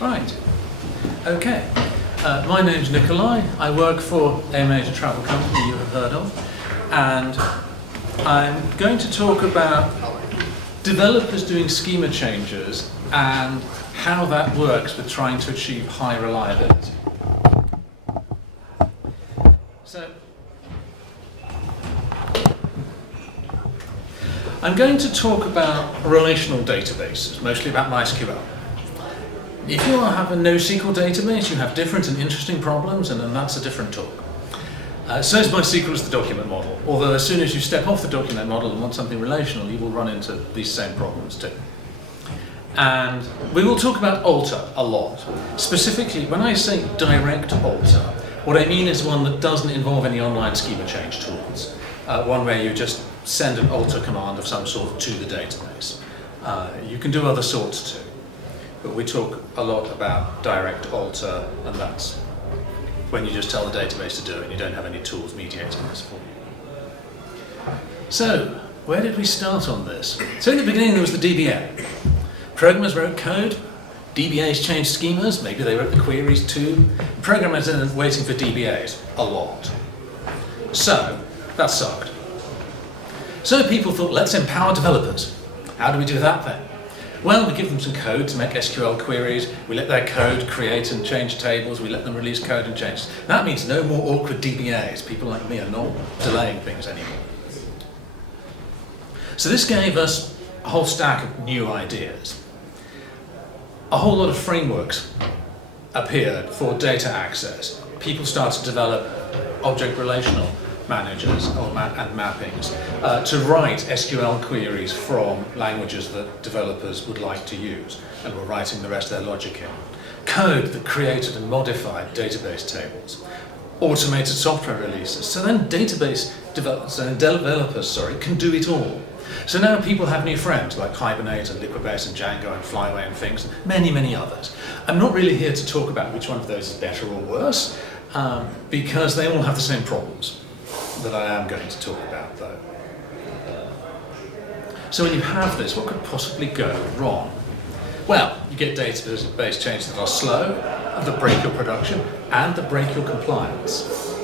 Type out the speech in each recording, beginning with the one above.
Right. Okay. My name's Nicolai. I work for a major travel company you have heard of, and I'm going to talk about developers doing schema changes and how that works with trying to achieve high reliability. So, I'm going to talk about relational databases, mostly about MySQL. If you have a NoSQL database, you have different and interesting problems, and then that's a different talk. So is MySQL as the document model, although as soon as you step off the document model and want something relational, you will run into these same problems too. And we will talk about alter a lot. Specifically, when I say direct alter, what I mean is one that doesn't involve any online schema change tools. One where you just send an alter command of some sort to the database. You can do other sorts too, but we talk a lot about direct alter, and that's when you just tell the database to do it and you don't have any tools mediating this for you. So, where did we start on this? So in the beginning there was the DBA. Programmers wrote code, DBAs changed schemas, maybe they wrote the queries too. Programmers ended up waiting for DBAs a lot. So, that sucked. So people thought, let's empower developers. How do we do that then? Well, we give them some code to make SQL queries, we let their code create and change tables, we let them release code and change. That means no more awkward DBAs. People like me are not delaying things anymore. So this gave us a whole stack of new ideas. A whole lot of frameworks appeared for data access. People started to develop object relational managers and mappings to write SQL queries from languages that developers would like to use, and were writing the rest of their logic in. Code that created and modified database tables. Automated software releases. So then developers can do it all. So now people have new friends like Hibernate and Liquibase and Django and Flyway and things, and many, many others. I'm not really here to talk about which one of those is better or worse, because they all have the same problems that I am going to talk about though. So when you have this, what could possibly go wrong? Well, you get database changes that are slow, that break your production, and that break your compliance.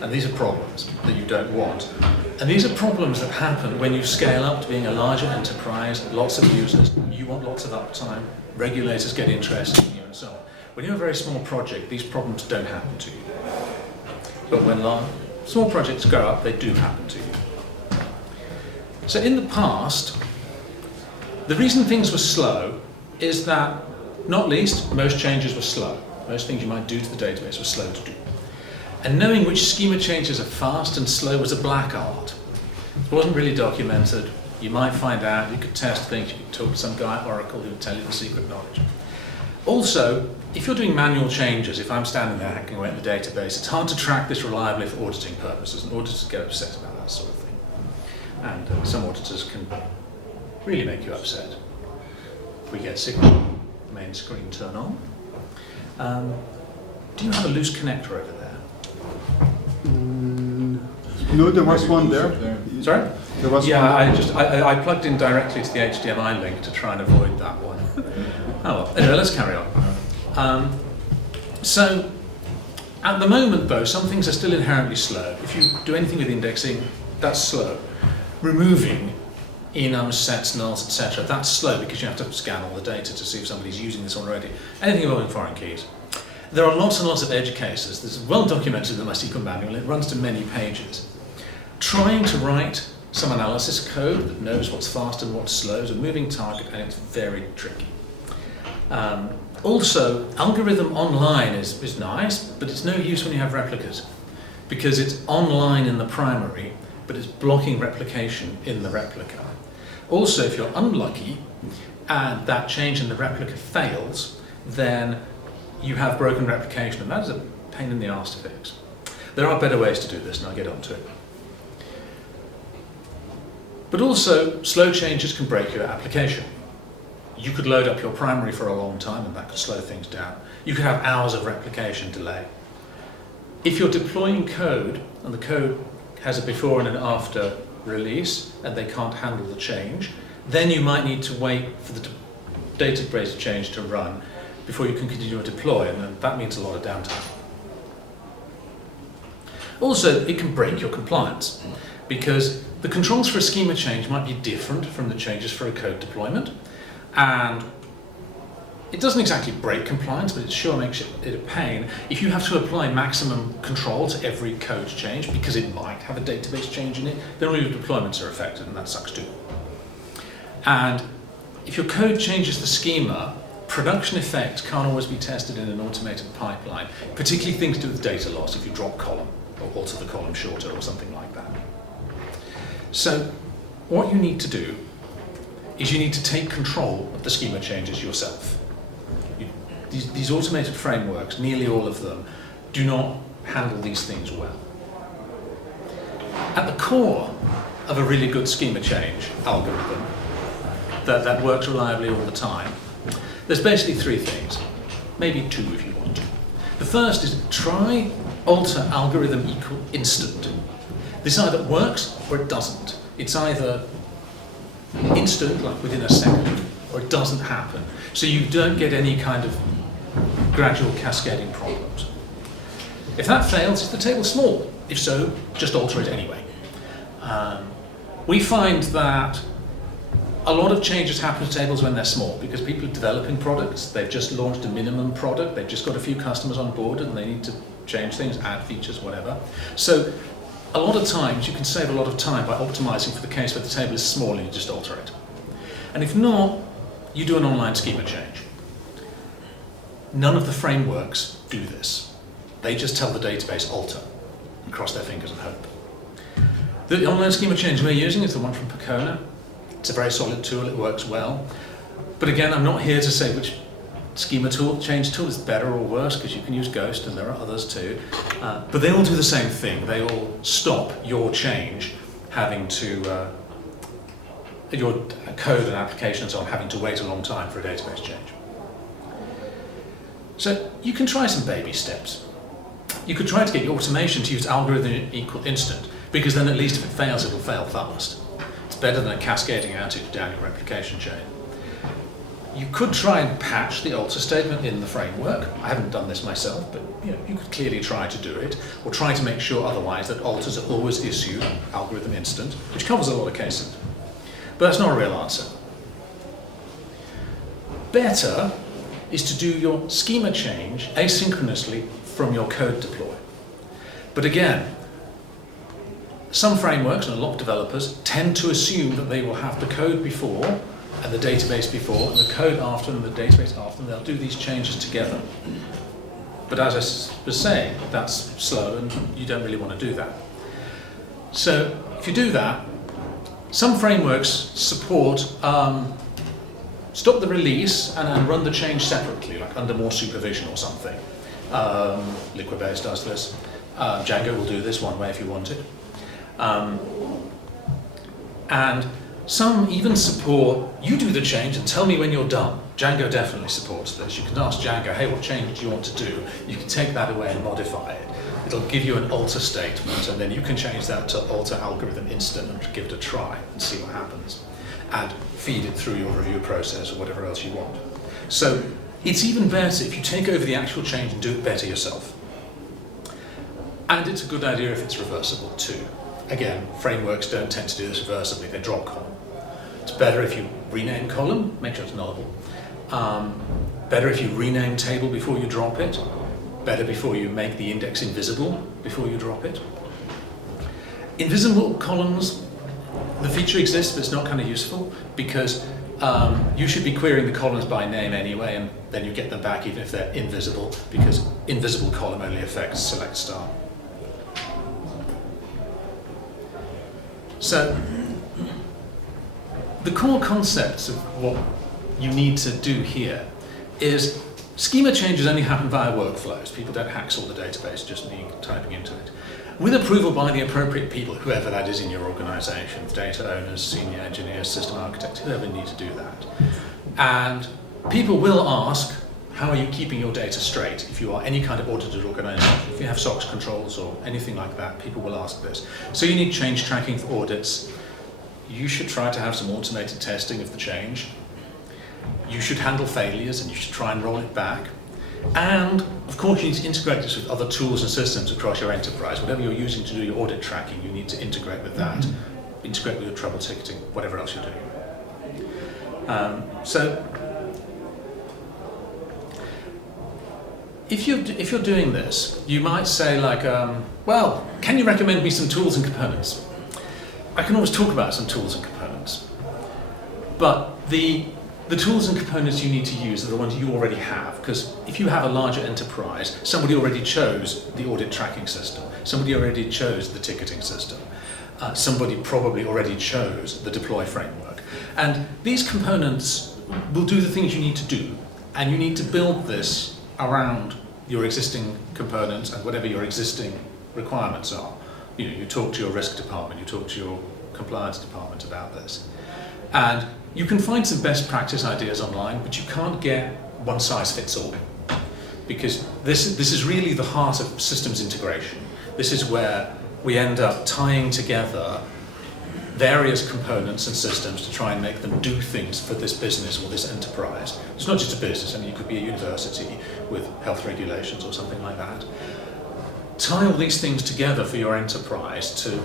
And these are problems that you don't want. And these are problems that happen when you scale up to being a larger enterprise, lots of users, you want lots of uptime, regulators get interested in you and so on. When you're a very small project, these problems don't happen to you. But when small projects grow up, they do happen to you. So in the past, the reason things were slow is that, not least, most changes were slow. Most things you might do to the database were slow to do. And knowing which schema changes are fast and slow was a black art. It wasn't really documented. You might find out, you could test things, you could talk to some guy at Oracle who would tell you the secret knowledge. Also, if you're doing manual changes, if I'm standing there hacking away at the database, it's hard to track this reliably for auditing purposes, and auditors get upset about that sort of thing. And some auditors can really make you upset. We get signal, main screen turn on. Do you have a loose connector over there? No, there was one there. Sorry? There was one. I I plugged in directly to the HDMI link to try and avoid that one. Oh well, anyway, let's carry on. So, at the moment though, some things are still inherently slow. If you do anything with indexing, that's slow. Removing enums, sets, nulls, etc., that's slow because you have to scan all the data to see if somebody's using this already. Anything involving foreign keys. There are lots and lots of edge cases. This is well documented in the MySQL manual. It runs to many pages. Trying to write some analysis code that knows what's fast and what's slow is a moving target, and it's very tricky. Also, algorithm online is nice, but it's no use when you have replicas, because it's online in the primary, but it's blocking replication in the replica. Also, if you're unlucky and that change in the replica fails, then you have broken replication, and that is a pain in the arse to fix. There are better ways to do this, and I'll get onto it. But also, slow changes can break your application. You could load up your primary for a long time, and that could slow things down. You could have hours of replication delay. If you're deploying code, and the code has a before and an after release, and they can't handle the change, then you might need to wait for the database change to run. before you can continue to deploy, and that means a lot of downtime. Also, it can break your compliance, because the controls for a schema change might be different from the changes for a code deployment, and it doesn't exactly break compliance, but it sure makes it a pain if you have to apply maximum control to every code change, because it might have a database change in it. Then all your deployments are affected, and that sucks too. And if your code changes the schema, production effects can't always be tested in an automated pipeline, particularly things to do with data loss, if you drop column or alter the column shorter or something like that. So what you need to do is you need to take control of the schema changes yourself. These automated frameworks, nearly all of them, do not handle these things well. At the core of a really good schema change algorithm that works reliably all the time, there's basically three things, maybe two if you want to. The first is try alter algorithm equal instant. This either works or it doesn't. It's either instant, like within a second, or it doesn't happen. So you don't get any kind of gradual cascading problems. If that fails, is the table small? If so, just alter it anyway. We find that a lot of changes happen to tables when they're small, because people are developing products, they've just launched a minimum product, they've just got a few customers on board and they need to change things, add features, whatever. So a lot of times you can save a lot of time by optimizing for the case where the table is small and you just alter it. And if not, you do an online schema change. None of the frameworks do this. They just tell the database alter and cross their fingers and hope. The online schema change we're using is the one from Pacona. It's a very solid tool, it works well. But again, I'm not here to say which schema tool, change tool is better or worse, because you can use Ghost and there are others too. But they all do the same thing. They all stop your change having to, your code and applications on having to wait a long time for a database change. So you can try some baby steps. You could try to get your automation to use algorithm equal instant, because then at least if it fails, it'll fail fast. It's better than a cascading outage down your replication chain. You could try and patch the alter statement in the framework. I haven't done this myself, but you could clearly try to do it, or try to make sure otherwise that alters are always issued algorithm instant, which covers a lot of cases. But that's not a real answer. Better is to do your schema change asynchronously from your code deploy. But again, some frameworks and a lot of developers tend to assume that they will have the code before and the database before and the code after and the database after, and they'll do these changes together. But as I was saying, that's slow and you don't really want to do that. So if you do that, some frameworks support stop the release and run the change separately, like under more supervision or something. Liquibase does this. Django will do this one way if you want it. And some even support, you do the change and tell me when you're done. Django definitely supports this. You can ask Django, hey, what change do you want to do? You can take that away and modify it. It'll give you an alter statement, and then you can change that to alter algorithm instant and give it a try and see what happens. And feed it through your review process or whatever else you want. So it's even better if you take over the actual change and do it better yourself. And it's a good idea if it's reversible too. Again, frameworks don't tend to do this reversibly, they drop column. It's better if you rename column, make sure it's nullable. Better if you rename table before you drop it. Better before you make the index invisible before you drop it. Invisible columns, the feature exists, but it's not kind of useful, because you should be querying the columns by name anyway, and then you get them back even if they're invisible, because invisible column only affects select star. So the core concepts of what you need to do here is schema changes only happen via workflows. People don't hacksaw the database, just me typing into it. With approval by the appropriate people, whoever that is in your organization, data owners, senior engineers, system architects, whoever need to do that. And people will ask, how are you keeping your data straight? If you are any kind of audited organization, if you have SOX controls or anything like that, people will ask this. So you need change tracking for audits. You should try to have some automated testing of the change. you should handle failures and you should try and roll it back. And of course you need to integrate this with other tools and systems across your enterprise. Whatever you're using to do your audit tracking, you need to integrate with that, integrate with your trouble ticketing, whatever else you're doing. So if you're doing this, you might say like, well, can you recommend me some tools and components? I can always talk about some tools and components, but the tools and components you need to use are the ones you already have, because if you have a larger enterprise, somebody already chose the audit tracking system, somebody already chose the ticketing system, somebody probably already chose the deploy framework. And these components will do the things you need to do, and you need to build this around your existing components and whatever your existing requirements are. You know, you talk to your risk department, you talk to your compliance department about this. And you can find some best practice ideas online, but you can't get one size fits all. Because this is really the heart of systems integration. This is where we end up tying together various components and systems to try and make them do things for this business or this enterprise. It's not just a business, I mean, it could be a university with health regulations or something like that. Tie all these things together for your enterprise to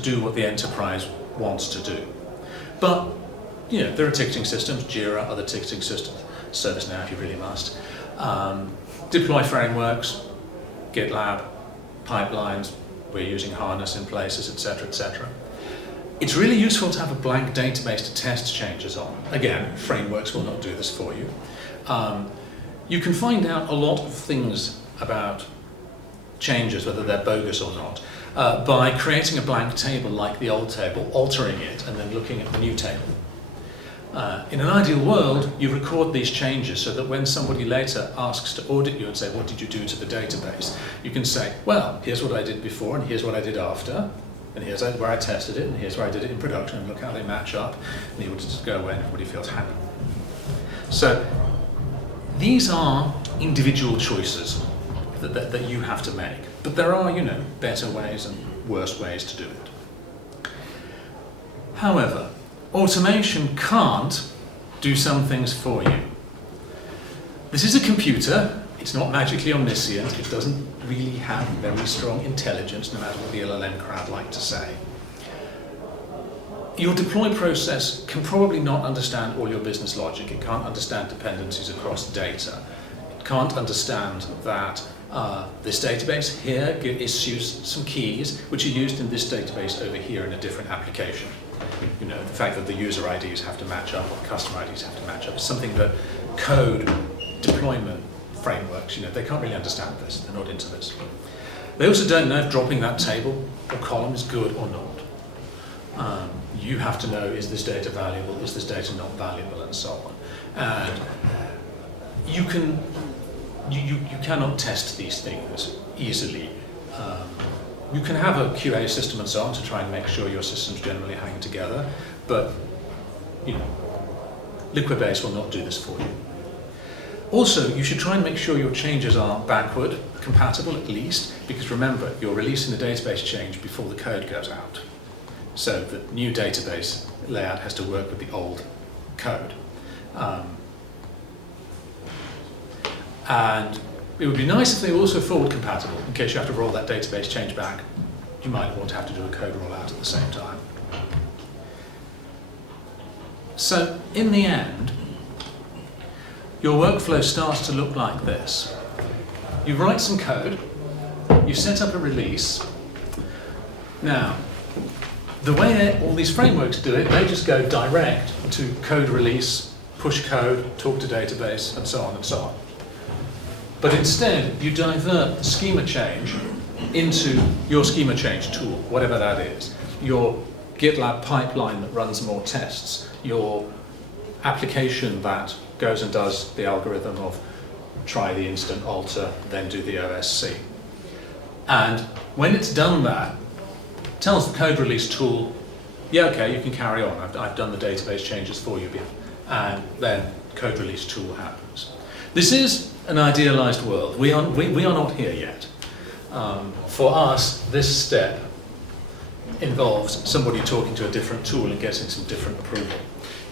do what the enterprise wants to do. But, you know, there are ticketing systems, Jira, other ticketing systems, ServiceNow if you really must. Deploy frameworks, GitLab, pipelines, we're using Harness in places, etc., etc. It's really useful to have a blank database to test changes on. Again, frameworks will not do this for you. You can find out a lot of things about changes, whether they're bogus or not, by creating a blank table like the old table, altering it, and then looking at the new table. In an ideal world, you record these changes so that when somebody later asks to audit you and say, what did you do to the database? You can say, well, here's what I did before, and here's what I did after, and here's where I tested it, and here's where I did it in production, and look how they match up, and the auditors go away and everybody feels happy. So these are individual choices that you have to make. But there are, you know, better ways and worse ways to do it. However, automation can't do some things for you. This is a computer. It's not magically omniscient. It doesn't really have very strong intelligence, no matter what the LLM crowd like to say. Your deploy process can probably not understand all your business logic. It can't understand dependencies across data. It can't understand that this database here issues some keys which are used in this database over here in a different application. You know, the fact that the user IDs have to match up or the customer IDs have to match up is something that code deployment frameworks, you know, they can't really understand this. They're not into this. They also don't know if dropping that table or column is good or not. You have to know, is this data valuable, is this data not valuable, and so on. And you cannot test these things easily. You can have a QA system and so on to try and make sure your systems generally hang together, but you know, Liquibase will not do this for you. Also, you should try and make sure your changes are backward compatible at least, because remember, you're releasing the database change before the code goes out. So the new database layout has to work with the old code. And it would be nice if they were also forward compatible, in case you have to roll that database change back. You might want to have to do a code rollout at the same time. So in the end, your workflow starts to look like this. You write some code, you set up a release. Now, the way all these frameworks do it, they just go direct to code release, push code, talk to database, and so on and so on. But instead, you divert the schema change into your schema change tool, whatever that is. Your GitLab pipeline that runs more tests, your application that goes and does the algorithm of try the instant alter, then do the OSC. And when it's done that, it tells the code release tool, yeah, okay, you can carry on. I've done the database changes for you. And then code release tool happens. This is an idealized world. We are not here yet. For us, this step involves somebody talking to a different tool and getting some different approval.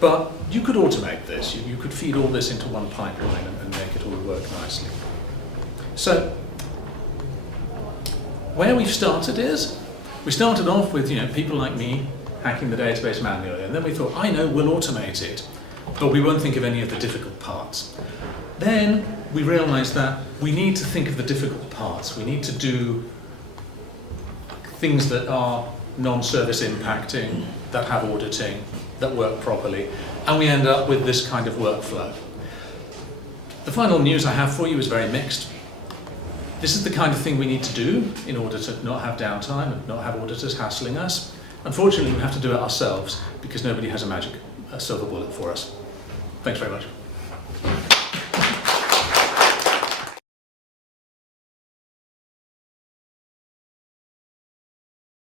But you could automate this. You could feed all this into one pipeline and make it all work nicely. So where we've started is, we started off with people like me hacking the database manually, and then we thought, I know, we'll automate it, but we won't think of any of the difficult parts. Then we realized that we need to think of the difficult parts. We need to do things that are non-service impacting, that have auditing, that work properly, and we end up with this kind of workflow. The final news I have for you is very mixed. This is the kind of thing we need to do in order to not have downtime and not have auditors hassling us. Unfortunately, we have to do it ourselves because nobody has a magic silver bullet for us. Thanks very much.